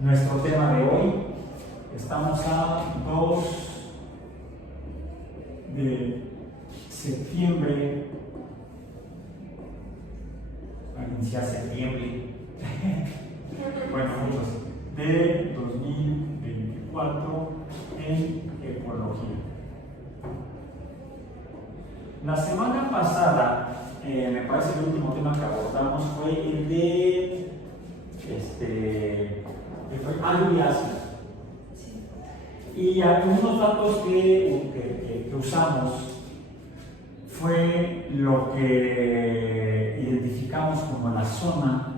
nuestro tema de hoy. Estamos a 2 de septiembre. ¿Alguien decía septiembre? Bueno, muchos. De 2024 en ecología. La semana pasada, me parece que el último tema que abordamos fue el de lluvia ácida. Y algunos datos que usamos fue lo que identificamos como la zona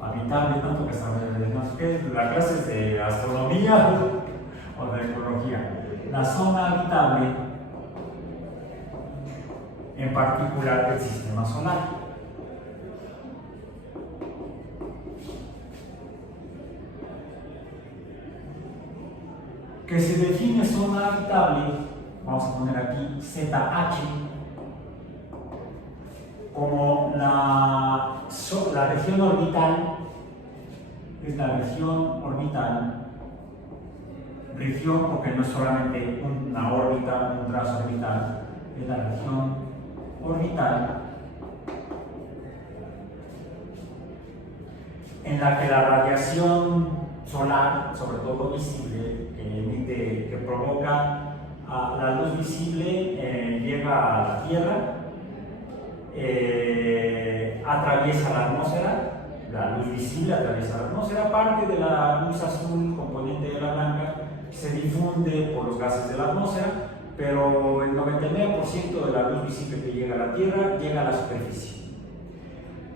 habitable, tanto que sabemos que es la clase de astronomía o de ecología. La zona habitable, en particular del sistema solar. Que se define zona habitable, vamos a poner aquí ZH, como la región orbital, es la región orbital, región porque no es solamente una órbita, un trazo orbital, es la región orbital en la que la radiación solar, sobre todo visible, que provoca la luz visible, llega a la Tierra, atraviesa la atmósfera, la luz visible atraviesa la atmósfera, parte de la luz azul, componente de la blanca, se difunde por los gases de la atmósfera, pero el 99% de la luz visible que llega a la Tierra llega a la superficie.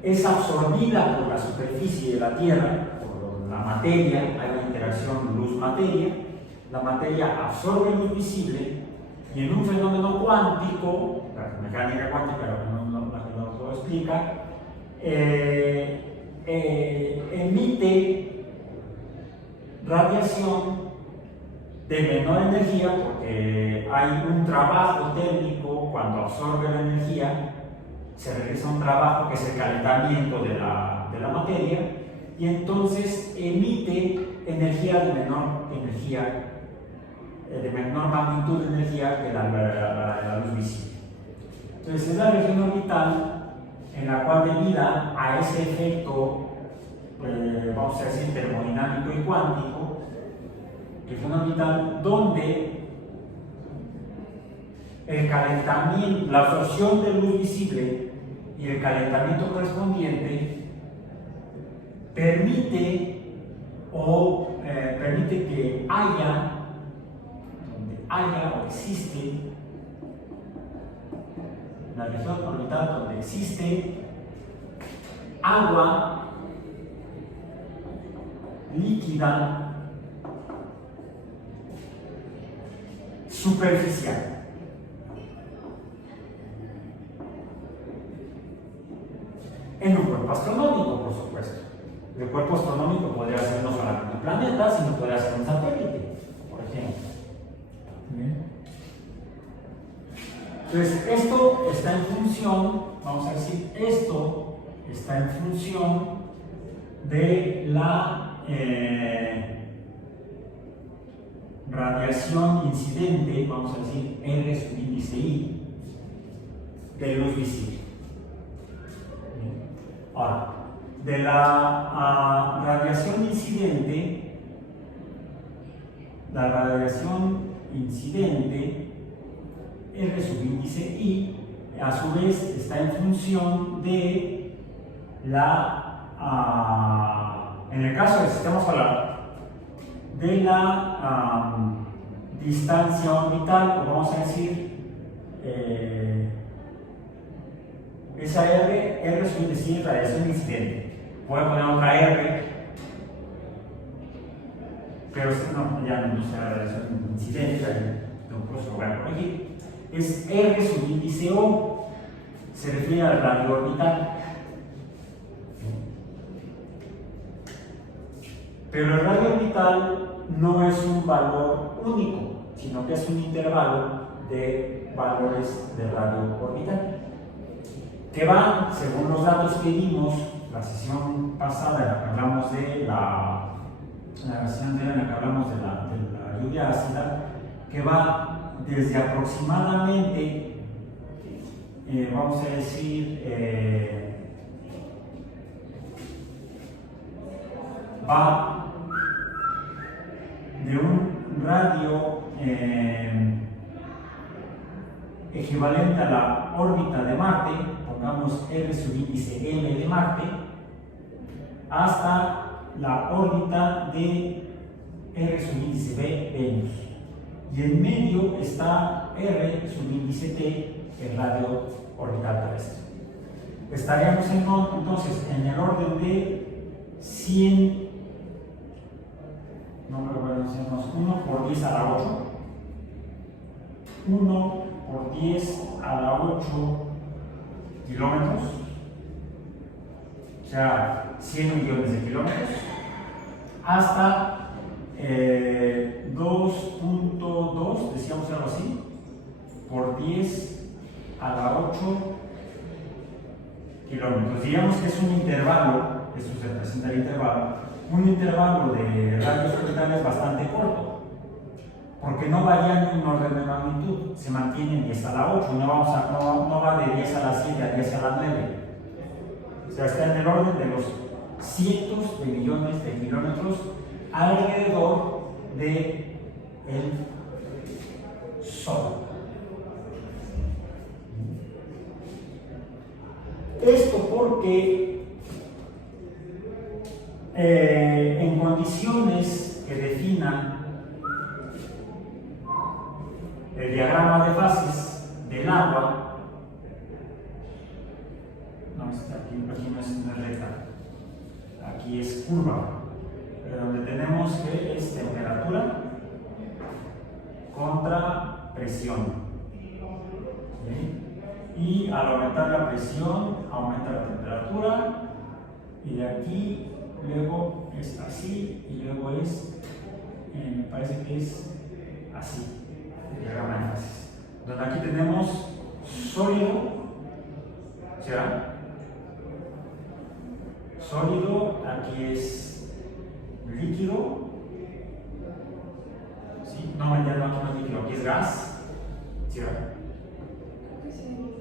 Es absorbida por la superficie de la Tierra, por la materia, hay una interacción luz-materia, la materia absorbe luz visible y en un fenómeno cuántico, la mecánica cuántica, la que nos lo explica, emite radiación de menor energía porque hay un trabajo térmico cuando absorbe la energía, se realiza un trabajo que es el calentamiento de la materia y entonces emite energía de menor magnitud de energía que la luz visible. Entonces es la región orbital en la cual, debido a ese efecto, vamos a decir, termodinámico y cuántico, región orbital donde el calentamiento, la absorción de luz visible y el calentamiento correspondiente permite que haya o existe la región orbital donde existe agua líquida superficial. En un cuerpo astronómico, por supuesto. El cuerpo astronómico podría ser no solamente un planeta, sino podría ser un satélite, por ejemplo. Entonces, esto está en función, vamos a decir, esto está en función de la radiación incidente, vamos a decir, R sub índice I, de luz visible. Ahora, de la radiación incidente, R sub índice I, a su vez está en función de en el caso del sistema solar, de la distancia orbital, o vamos a decir, esa R sub índice I es radiación incidente. Voy a poner otra R, pero no, ya no es radiación incidente, no lo voy a corregir. Es R sub índice O, se refiere al radio orbital. Pero el radio orbital no es un valor único, sino que es un intervalo de valores de radio orbital que van, según los datos que vimos la sesión pasada en la que hablamos de la sesión anterior en la que hablamos de la lluvia ácida, que va desde aproximadamente, vamos a decir, va de un radio equivalente a la órbita de Marte, pongamos R sub índice M de Marte, hasta la órbita de R sub índice B, Venus. Y en medio está R sub índice T, el radio orbital terrestre. Estaríamos entonces en el orden de 100, no me recuerdo, 1 por 10 a la 8, 1 por 10 a la 8 kilómetros, o sea, 100 millones de kilómetros, hasta 2.2, decíamos algo así, por 10 a la 8 kilómetros. Digamos que es un intervalo, esto se representa el intervalo, un intervalo de radios orbitales bastante corto, porque no varían en un orden de magnitud, se mantienen 10 a la 8, no va de 10 a la 7 a 10 a la 9. O sea, está en el orden de los cientos de millones de kilómetros alrededor de el Sol. Esto porque en condiciones que definan el diagrama de fases del agua, no, aquí no es recta, aquí es curva, donde tenemos que es temperatura contra presión. ¿Sí? Y al aumentar la presión, aumenta la temperatura, y de aquí luego es así, y luego es, me parece que es así, el diagrama de fases. Donde aquí tenemos sólido, ¿será? Sólido, aquí es líquido, ¿sí? No, aquí no es líquido, aquí es gas, ¿será?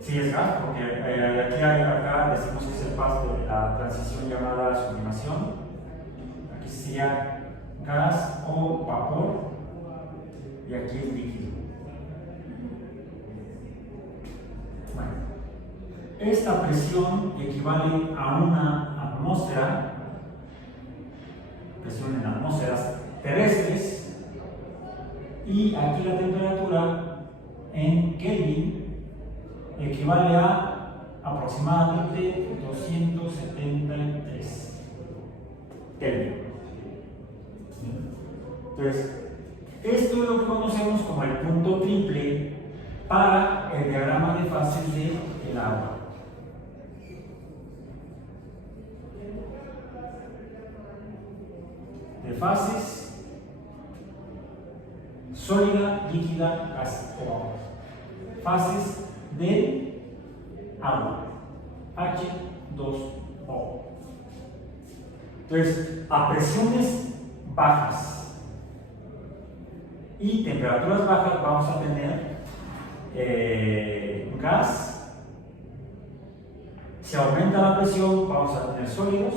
Sí, es gas, porque acá decimos que es el paso de la transición llamada sublimación. Aquí sería gas o vapor, y aquí es líquido. Bueno, esta presión equivale a una atmósfera, presión en atmósferas terrestres, y aquí la temperatura en Kelvin equivale a aproximadamente 273 Kelvin. Entonces, esto es lo que conocemos como el punto triple para el diagrama de fases del agua. De fases: sólida, líquida, gas o agua. Fases del agua, H2O. Entonces, a presiones bajas y temperaturas bajas vamos a tener gas. Si aumenta la presión, vamos a tener sólidos.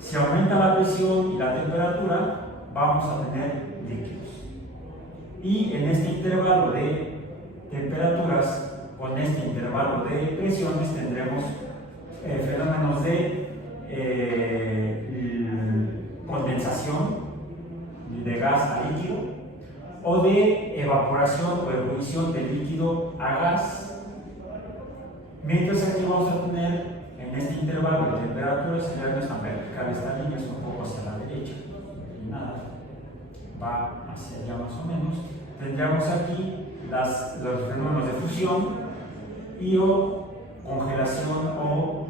Si aumenta la presión y la temperatura, vamos a tener líquidos. Y en este intervalo de temperaturas, con este intervalo de presiones, tendremos fenómenos de condensación de gas a líquido, o de evaporación o ebullición del líquido a gas, mientras aquí vamos a tener en este intervalo de temperaturas, si no es tan vertical esta línea, es un poco hacia la derecha y nada, va hacia allá más o menos. Tendríamos aquí los fenómenos de fusión y o congelación o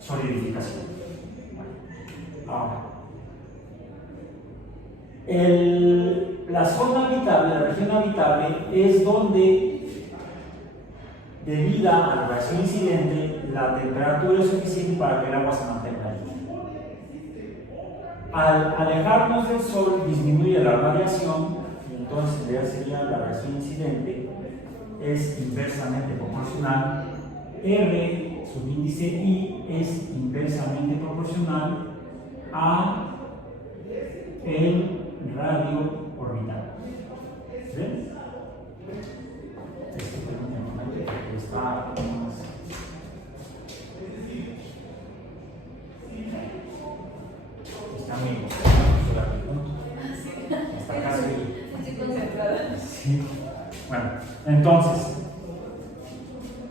solidificación. Ahora, la zona habitable, la región habitable, es donde debida a la reacción incidente, la temperatura es suficiente para que el agua se mantenga ahí. Al alejarnos del Sol disminuye la radiación, y entonces ya sería la reacción incidente, es inversamente proporcional. R, subíndice I, es inversamente proporcional a el radio orbital. ¿Sí? Está más. Está muy está casi. Estoy concentrada. Sí. Bueno, entonces,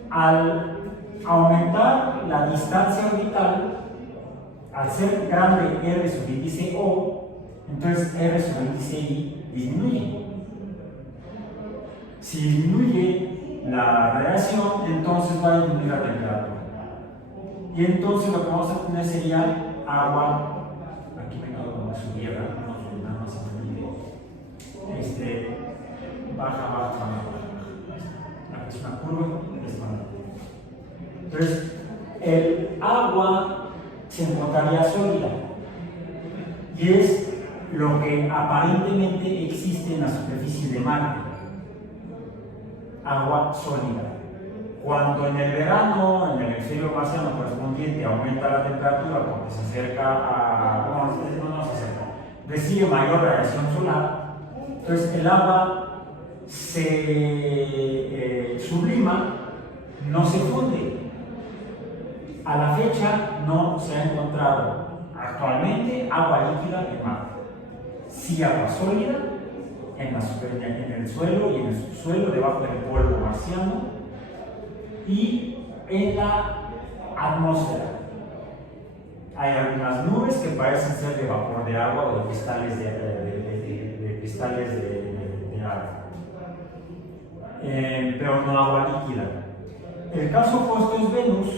al aumentar la distancia orbital, al ser grande R subíndice O, entonces R subíndice I disminuye. Si disminuye la radiación, entonces va a disminuir la temperatura. Y entonces lo que vamos a tener sería agua. Aquí me quedo con su tierra, nada más baja, baja. Aquí es una curva, es una. Entonces, el agua se encontraría sólida. Y es lo que aparentemente existe en la superficie de Marte. Agua sólida. Cuando en el verano, en el hemisferio marciano correspondiente, aumenta la temperatura porque se acerca a. No se acerca, recibe mayor radiación solar, entonces el agua se sublima, no se funde. A la fecha no se ha encontrado actualmente agua líquida en Marte. Sí agua sólida en el suelo y en el subsuelo, debajo del polvo marciano y en la atmósfera. Hay algunas nubes que parecen ser de vapor de agua o de cristales de agua, pero no agua líquida. El caso opuesto es Venus,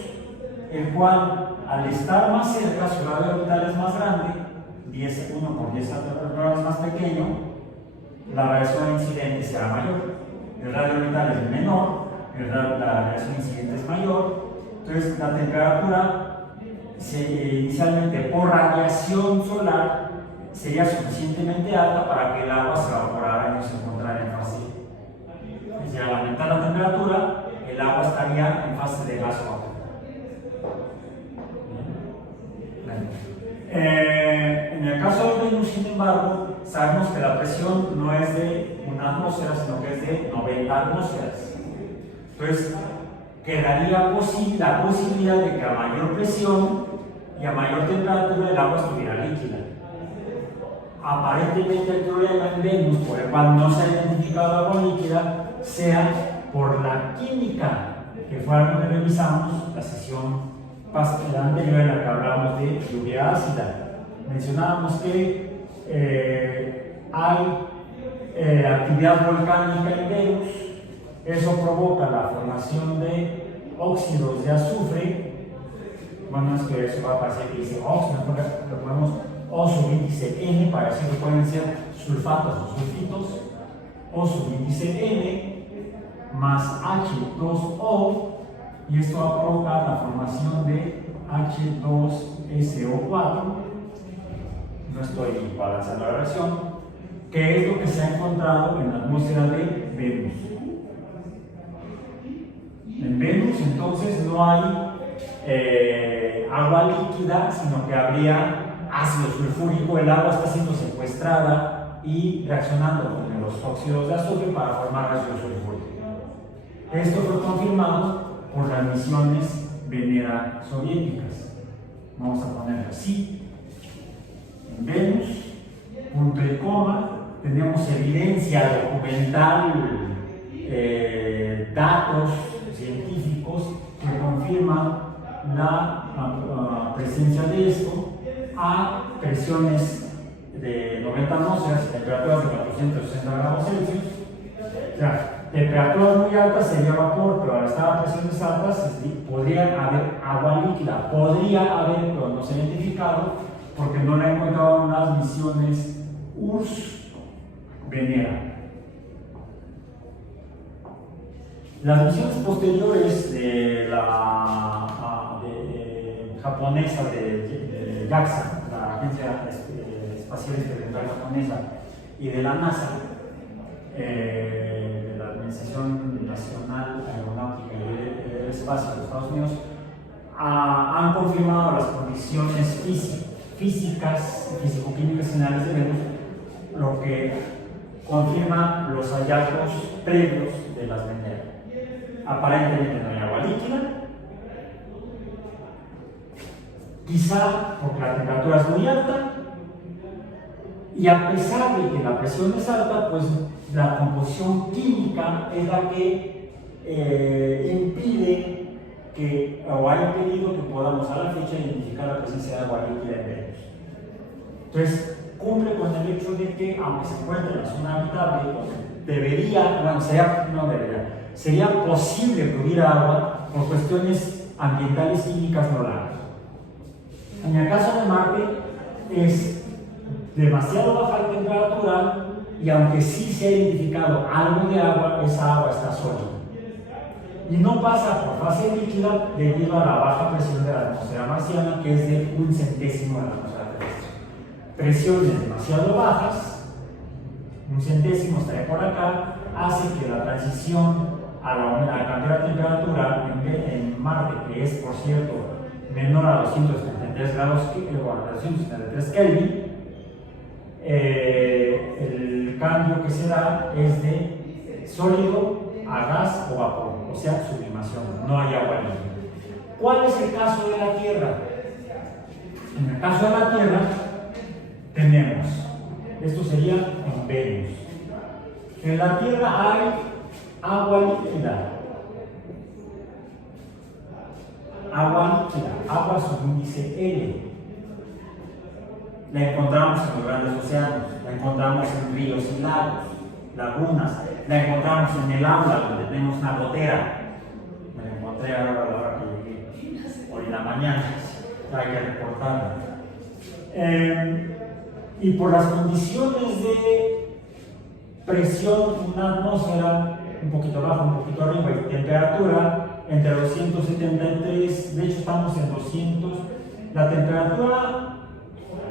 el cual, al estar más cerca, su radio orbital es más grande, 1 por 10 grados más pequeño, la radiación incidente será mayor. El radio orbital es menor, la radiación incidente es mayor, entonces la temperatura inicialmente por radiación solar sería suficientemente alta para que el agua se evaporara y no se encontrara en fase. Es decir, al aumentar la temperatura, el agua estaría en fase de gas vapor. En el caso de Venus, sin embargo, sabemos que la presión no es de una atmósfera, sino que es de 90 atmósferas. Entonces, quedaría la posibilidad de que a mayor presión y a mayor temperatura el agua estuviera líquida. Aparentemente el problema en Venus, por el cual no se ha identificado agua líquida, sea por la química, que fue algo que revisamos la sesión anterior en la que hablamos de lluvia ácida. Mencionábamos que hay actividad volcánica en Venus. Eso provoca la formación de óxidos de azufre. Bueno, es que eso va a parecer que dice óxido, lo ponemos O subíndice N para decir que pueden ser sulfatos o sulfitos. O subíndice N más H2O, y esto va a provocar la formación de H2SO4. No estoy balanceando la reacción, que es lo que se ha encontrado en la atmósfera de Venus. En Venus entonces no hay agua líquida, sino que habría ácido sulfúrico. El agua está siendo secuestrada y reaccionando con los óxidos de azufre para formar ácido sulfúrico. Esto fue confirmado por las misiones Venera soviéticas. Vamos a ponerlo así. En Venus, punto y coma, tenemos evidencia documental, datos científicos que confirman la presencia de esto a presiones de 90 atmósferas, temperaturas de 460 grados Celsius. O sea, temperaturas muy altas sería vapor, pero al estar a presiones altas podría haber agua líquida. Podría haber, pero no se ha identificado porque no la he encontrado en las misiones URSS Venera. Las misiones posteriores de la japonesa de JAXA, la Agencia Espacial Experimental Japonesa, y de la NASA, de la Administración Nacional Aeronáutica y del Espacio de los Estados Unidos, han confirmado las condiciones físicas, físico-químicas generales de Venus, lo que confirma los hallazgos previos de las veneras. Aparentemente no hay agua líquida, quizá porque la temperatura es muy alta, y a pesar de que la presión es alta, pues la composición química es la que impide que, o ha impedido que podamos a la fecha identificar la presencia de agua líquida en Venus. Entonces, cumple con el hecho de que, aunque se encuentre en la zona habitable, sería posible que hubiera agua por cuestiones ambientales químicas no largas. En el caso de Marte, es demasiado baja la temperatura y aunque sí se ha identificado algo de agua, esa agua está sólida. Y no pasa por fase líquida debido a la baja presión de la atmósfera marciana, que es de 1/100 de la atmósfera terrestre. Presiones demasiado bajas, 1/100 está por acá, hace que la transición al cambiar la temperatura en Marte, que es por cierto menor a 273 grados, a 273 Kelvin, el cambio que se da es de sólido a gas o vapor, o sea, sublimación, no hay agua líquida. ¿Cuál es el caso de la Tierra? En el caso de la Tierra tenemos, esto sería en Venus. En la Tierra hay agua líquida, agua subíndice L. La encontramos en los grandes océanos, la encontramos en ríos y lagos, lagunas, la encontramos en el aula donde tenemos una gotera. Me la encontré ahora a la hora que llegué, hoy en la mañana, hay que reportarla. Y por las condiciones de presión en una atmósfera, un poquito abajo, un poquito arriba, y temperatura entre 273, de hecho estamos en 200, la temperatura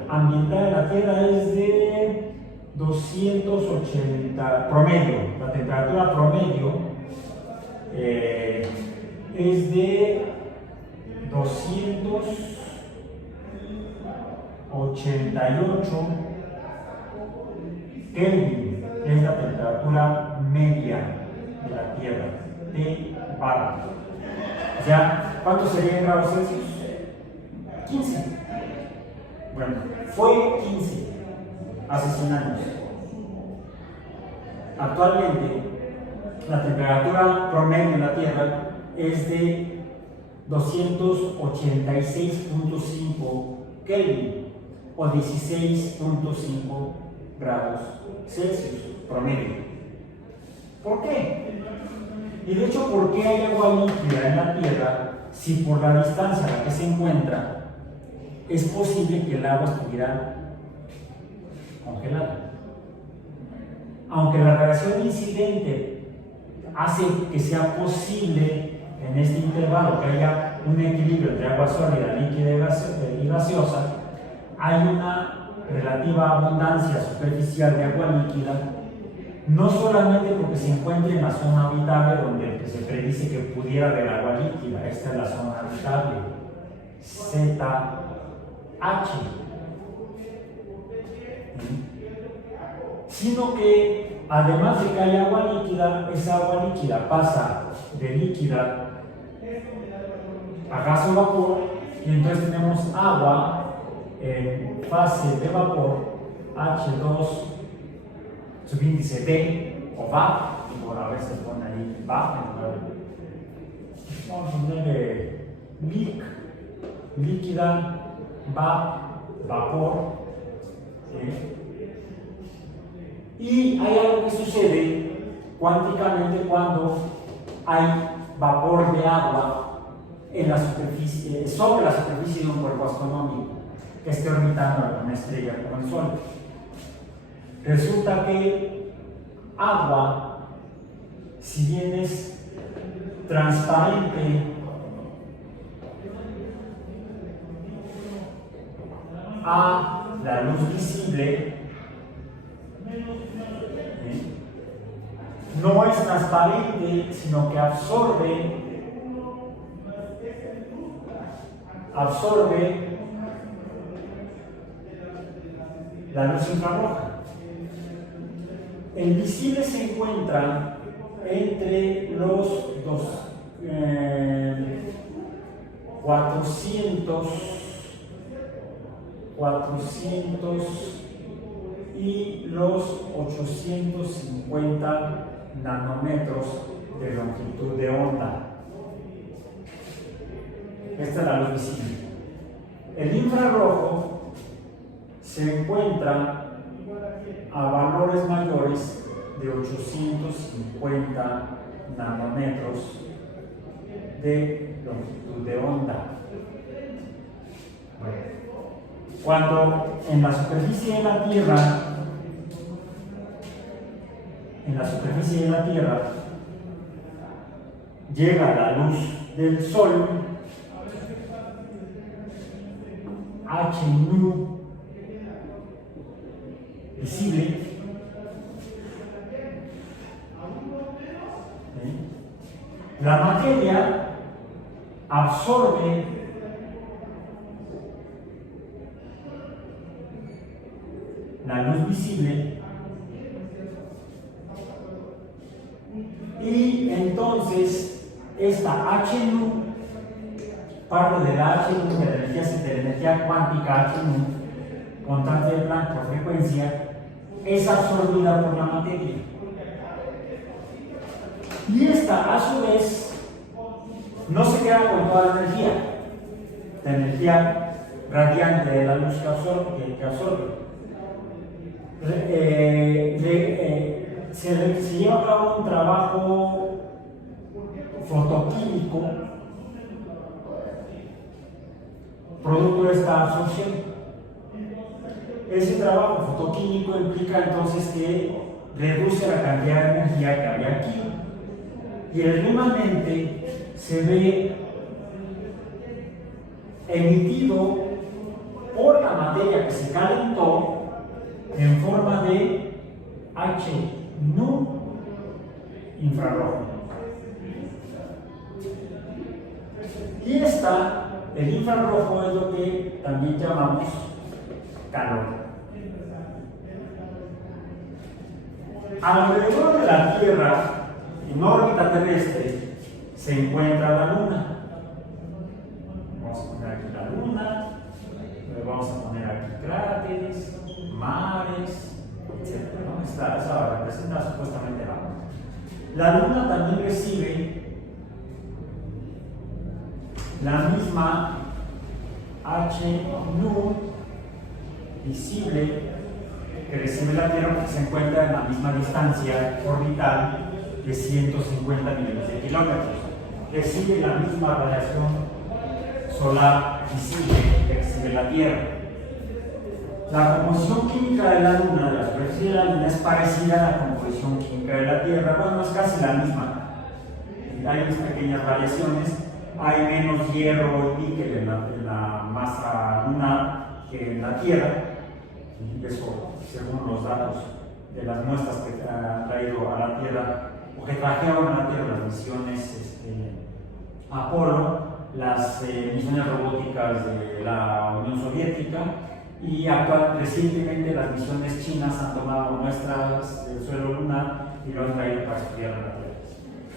ambiental de la Tierra es de 280 promedio, la temperatura promedio es de 288 Kelvin, es la temperatura media de la Tierra, de barra. O sea, ¿cuántos serían grados Celsius? 15. Bueno, fue 15 hace 100 años. Actualmente, la temperatura promedio en la Tierra es de 286.5 Kelvin o 16.5 grados Celsius promedio. ¿Por qué? Y de hecho, ¿por qué hay agua líquida en la Tierra si por la distancia a la que se encuentra es posible que el agua estuviera congelada? Aunque la radiación incidente hace que sea posible en este intervalo que haya un equilibrio entre agua sólida, líquida y gaseosa, hay una relativa abundancia superficial de agua líquida, no solamente porque se encuentra en la zona habitable donde se predice que pudiera haber agua líquida, esta es la zona habitable, ZH, sino que además de que hay agua líquida, esa agua líquida pasa de líquida a gas o vapor, y entonces tenemos agua en fase de vapor, H2 subíndice D o VAP, por a veces pone ahí VAP, vamos a ponerle líquida, VAP, vapor, ¿sí? Y hay algo que sucede cuánticamente cuando hay vapor de agua en la superficie, sobre la superficie de un cuerpo astronómico que esté orbitando una estrella como el Sol. Resulta que agua, si bien es transparente a la luz visible. No es transparente, sino que absorbe la luz infrarroja. El visible se encuentra entre los 400 y los 850 nanómetros de longitud de onda. Esta es la luz visible. El infrarrojo se encuentra a valores mayores de 850 nanómetros de longitud de onda. Cuando en la superficie de la Tierra, llega la luz del Sol, H nu visible, la materia absorbe la luz visible y entonces esta H nu, parte de la H nu, de la energía cuántica H nu, constante de Planck por frecuencia, es absorbida por la materia. Y esta, a su vez, no se queda con toda la energía radiante de la luz que absorbe. Se lleva a cabo un trabajo fotoquímico producto de esta absorción. Ese trabajo fotoquímico implica entonces que reduce la cantidad de energía que había aquí y el remanente se ve emitido por la materia que se calentó en forma de H nu infrarrojo. Y el infrarrojo es lo que también llamamos calor. Alrededor de la Tierra, en órbita terrestre, se encuentra la Luna. Vamos a poner aquí la Luna, luego vamos a poner aquí cráteres, mares, etc. ¿no? Esa representa supuestamente la Luna. La Luna también recibe la misma H nu visible que recibe la Tierra, porque se encuentra en la misma distancia orbital de 150 millones de kilómetros. Recibe la misma radiación solar visible que recibe la Tierra. La composición química de la Luna, de la superficie de la Luna, es parecida a la composición química de la Tierra. Bueno, es casi la misma. Hay unas pequeñas variaciones. Hay menos hierro y níquel en la masa lunar que en la Tierra. Y eso, según los datos de las muestras que han traído a la Tierra, o que trajeron a la Tierra las misiones Apolo, las misiones robóticas de la Unión Soviética, y recientemente las misiones chinas han tomado muestras del suelo lunar y lo han traído para estudiar a la Tierra.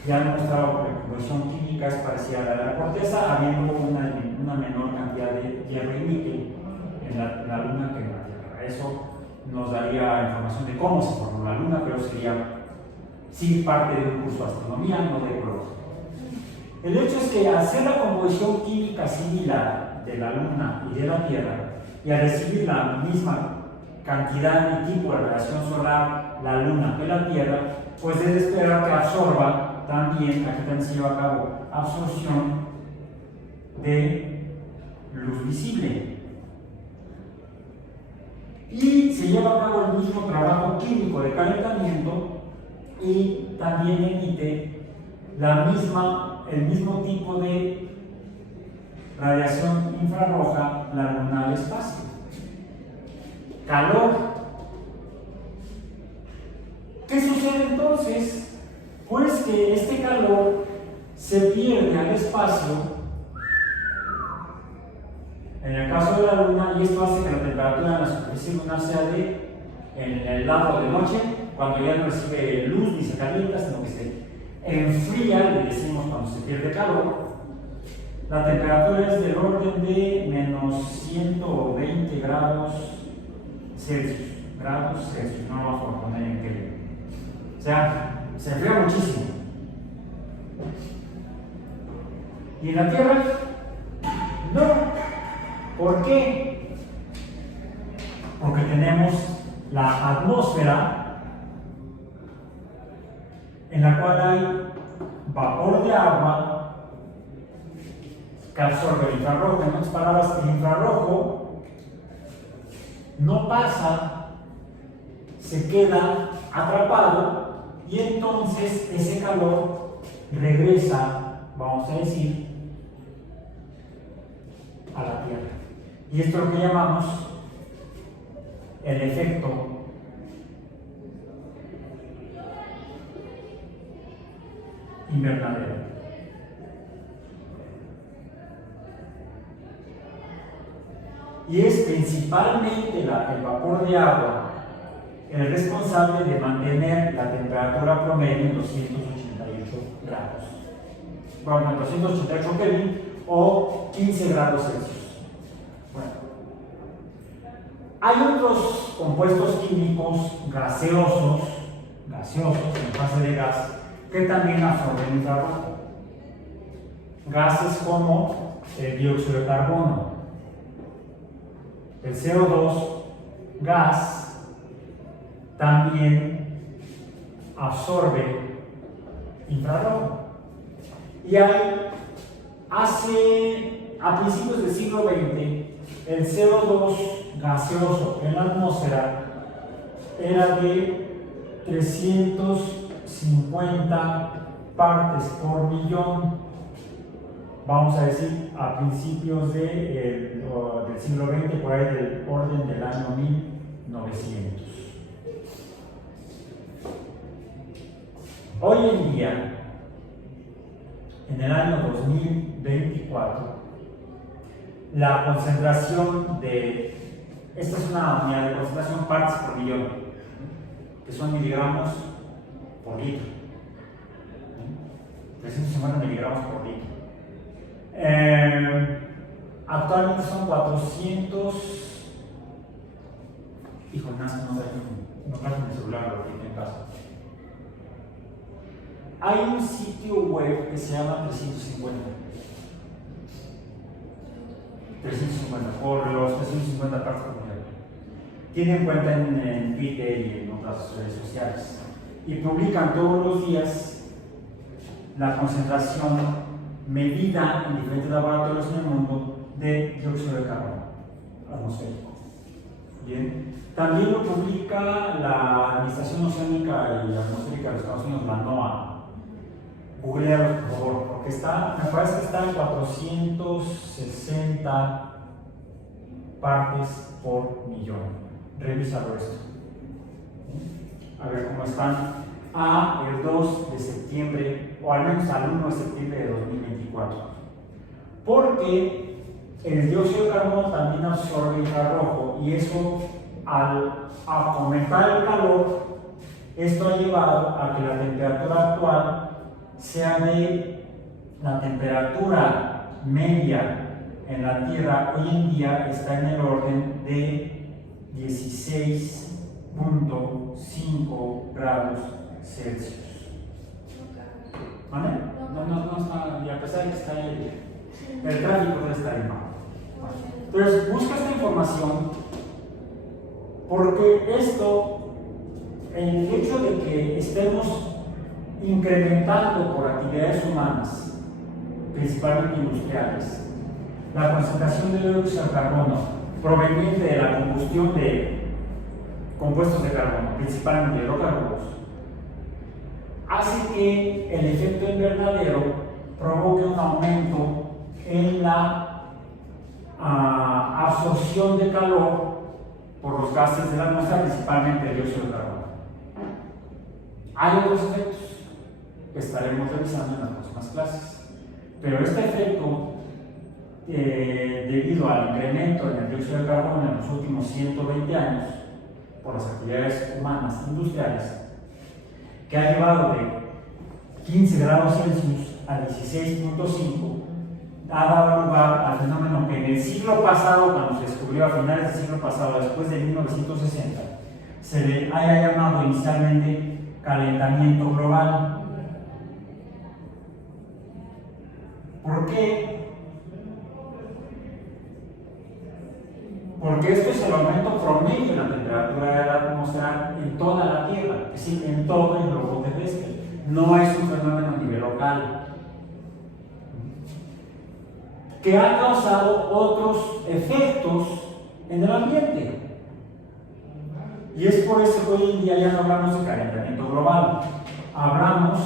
Ya han mostrado que la composición química es parecida a la de la corteza, habiendo una menor cantidad de hierro y níquel en la Luna que en la Tierra. Eso nos daría información de cómo se formó la Luna, pero sería sí parte de un curso de astronomía, no de biología. El hecho es que al hacer la composición química similar de la Luna y de la Tierra, y al recibir la misma cantidad y tipo de radiación solar la Luna que la Tierra, pues es de esperar que absorba también, aquí también se lleva a cabo absorción de luz visible. Y se lleva a cabo el mismo trabajo químico de calentamiento y también emite la misma el mismo tipo de radiación infrarroja la luna al espacio. Calor. ¿Qué sucede entonces? Pues que este calor se pierde al espacio en el caso de la luna, y esto hace que la temperatura en la superficie lunar sea en el lado de noche, cuando ya no recibe luz ni se calienta, sino que se enfría, le decimos cuando se pierde calor. La temperatura es del orden de menos 120 grados Celsius. No vamos a poner en Kelvin. O sea, se enfría muchísimo. ¿Y en la Tierra? No. ¿Por qué? Porque tenemos la atmósfera en la cual hay vapor de agua que absorbe el infrarrojo. En otras palabras, el infrarrojo no pasa, se queda atrapado y entonces ese calor regresa, vamos a decir, a la Tierra. Y esto es lo que llamamos el efecto invernadero. Y es principalmente el vapor de agua el responsable de mantener la temperatura promedio en 288 grados. Bueno, 288 Kelvin o 15 grados Celsius. Bueno, hay otros compuestos químicos gaseosos en fase de gas, que también absorben infrarrojo. Gases como el dióxido de carbono, el CO2, gas, también absorbe infrarrojo. Y a principios del siglo XX, el CO2 gaseoso en la atmósfera era de 350 partes por millón. Vamos a decir, a principios del siglo XX, por ahí del orden del año 1900. Hoy en día, en el año 2024, la concentración esta es una unidad de concentración, partes por millón, que son miligramos por litro, 350 miligramos por litro. Actualmente son 400, hijo, no traje mi celular, lo que tiene en casa. Hay un sitio web que se llama 350, por los 350 partes por millón. Tienen cuenta en Twitter y en otras redes sociales y publican todos los días la concentración medida en diferentes laboratorios en el mundo de dióxido de carbono atmosférico. Bien. También lo publica la Administración Oceánica y Atmosférica de los Estados Unidos, la NOAA. Googlealo, por favor, porque me parece que está en 460 partes por millón. Revísalo esto. A ver cómo están el 2 de septiembre, o al menos al 1 de septiembre de 2024. Porque el dióxido de carbono también absorbe infrarrojo, y eso, al aumentar el calor, esto ha llevado a que la temperatura actual sea la temperatura media en la Tierra hoy en día está en el orden de 16.5 grados Celsius. ¿Vale? No está, y a pesar de que está ahí el tráfico debe estar ahí mal. Entonces, busca esta información porque el hecho de que estemos incrementando por actividades humanas, principalmente industriales, la concentración de dióxido de carbono proveniente de la combustión de compuestos de carbono, principalmente hidrocarburos, hace que el efecto invernadero provoque un aumento en la absorción de calor por los gases de la atmósfera, principalmente el dióxido de carbono. Hay otros efectos que estaremos revisando en las próximas clases, pero este efecto, debido al incremento en el dióxido de carbono en los últimos 120 años por las actividades humanas industriales, que ha llevado de 15 grados Celsius a 16.5, ha dado lugar al fenómeno que en el siglo pasado, cuando se descubrió a finales del siglo pasado, después de 1960, se le haya llamado inicialmente calentamiento global. ¿Por qué? Porque esto es el aumento promedio de la temperatura de la atmósfera en toda la Tierra, es decir, en todo el globo terrestre. No es un fenómeno a nivel local, que ha causado otros efectos en el ambiente. Y es por eso que hoy en día ya no hablamos de calentamiento global, hablamos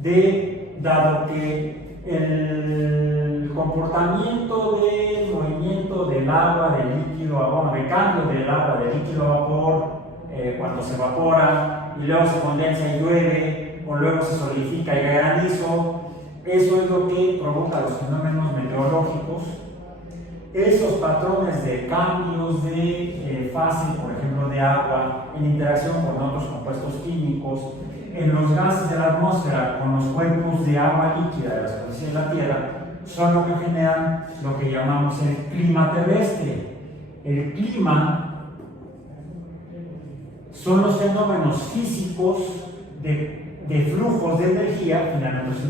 de, dado que el comportamiento del movimiento del agua, del líquido a vapor, de cambio del agua de líquido a vapor, cuando se evapora y luego se condensa y llueve, o luego se solidifica y hay granizo, eso es lo que provoca los fenómenos meteorológicos. Esos patrones de cambios de fase, por ejemplo, de agua, en interacción con otros compuestos químicos, en los gases de la atmósfera, con los cuerpos de agua líquida de la superficie de la Tierra, son lo que generan lo que llamamos el clima terrestre. El clima son los fenómenos físicos de flujos de energía, finalmente es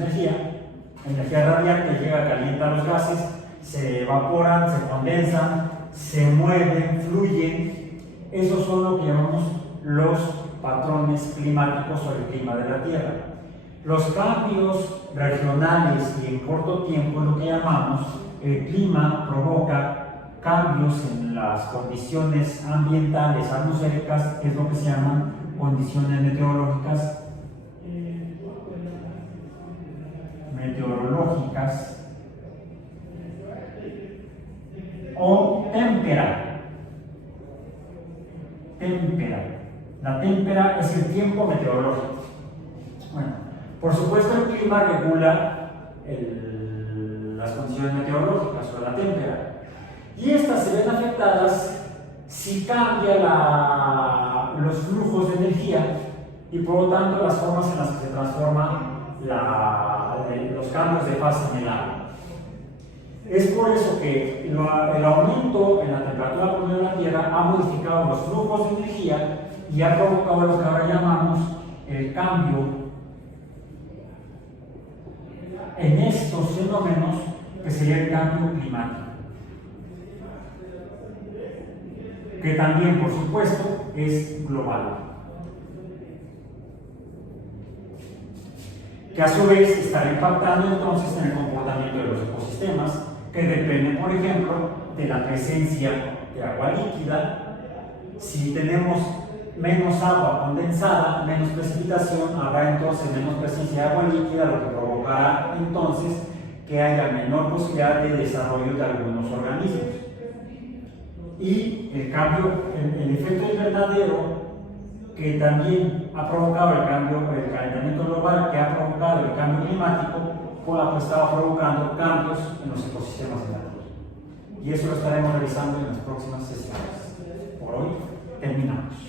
energía radiante, llega, calienta los gases, se evaporan, se condensan, se mueven, fluyen. Esos son lo que llamamos los patrones climáticos o el clima de la Tierra. Los cambios regionales y en corto tiempo, lo que llamamos el clima, provoca cambios en las condiciones ambientales atmosféricas, que es lo que se llaman condiciones meteorológicas, o témpera. La témpera es el tiempo meteorológico. Bueno, por supuesto el clima regula las condiciones meteorológicas o la témpera, y estas se ven afectadas si cambia los flujos de energía y por lo tanto las formas en las que se transforman los cambios de fase en el agua. Es por eso que el aumento en la temperatura promedio de la Tierra ha modificado los flujos de energía y ha provocado lo que ahora llamamos el cambio en estos fenómenos, que sería el cambio climático, que también, por supuesto, es global, que a su vez estará impactando entonces en el comportamiento de los ecosistemas, que dependen, por ejemplo, de la presencia de agua líquida. Si tenemos menos agua condensada, menos precipitación, habrá entonces menos presencia de agua líquida, lo que provocará entonces que haya menor posibilidad de desarrollo de algunos organismos. Y el cambio, el efecto invernadero, que también ha provocado el calentamiento global, que ha provocado el cambio climático, pues estaba provocando cambios en los ecosistemas de la Tierra. Y eso lo estaremos revisando en las próximas sesiones. Por hoy terminamos.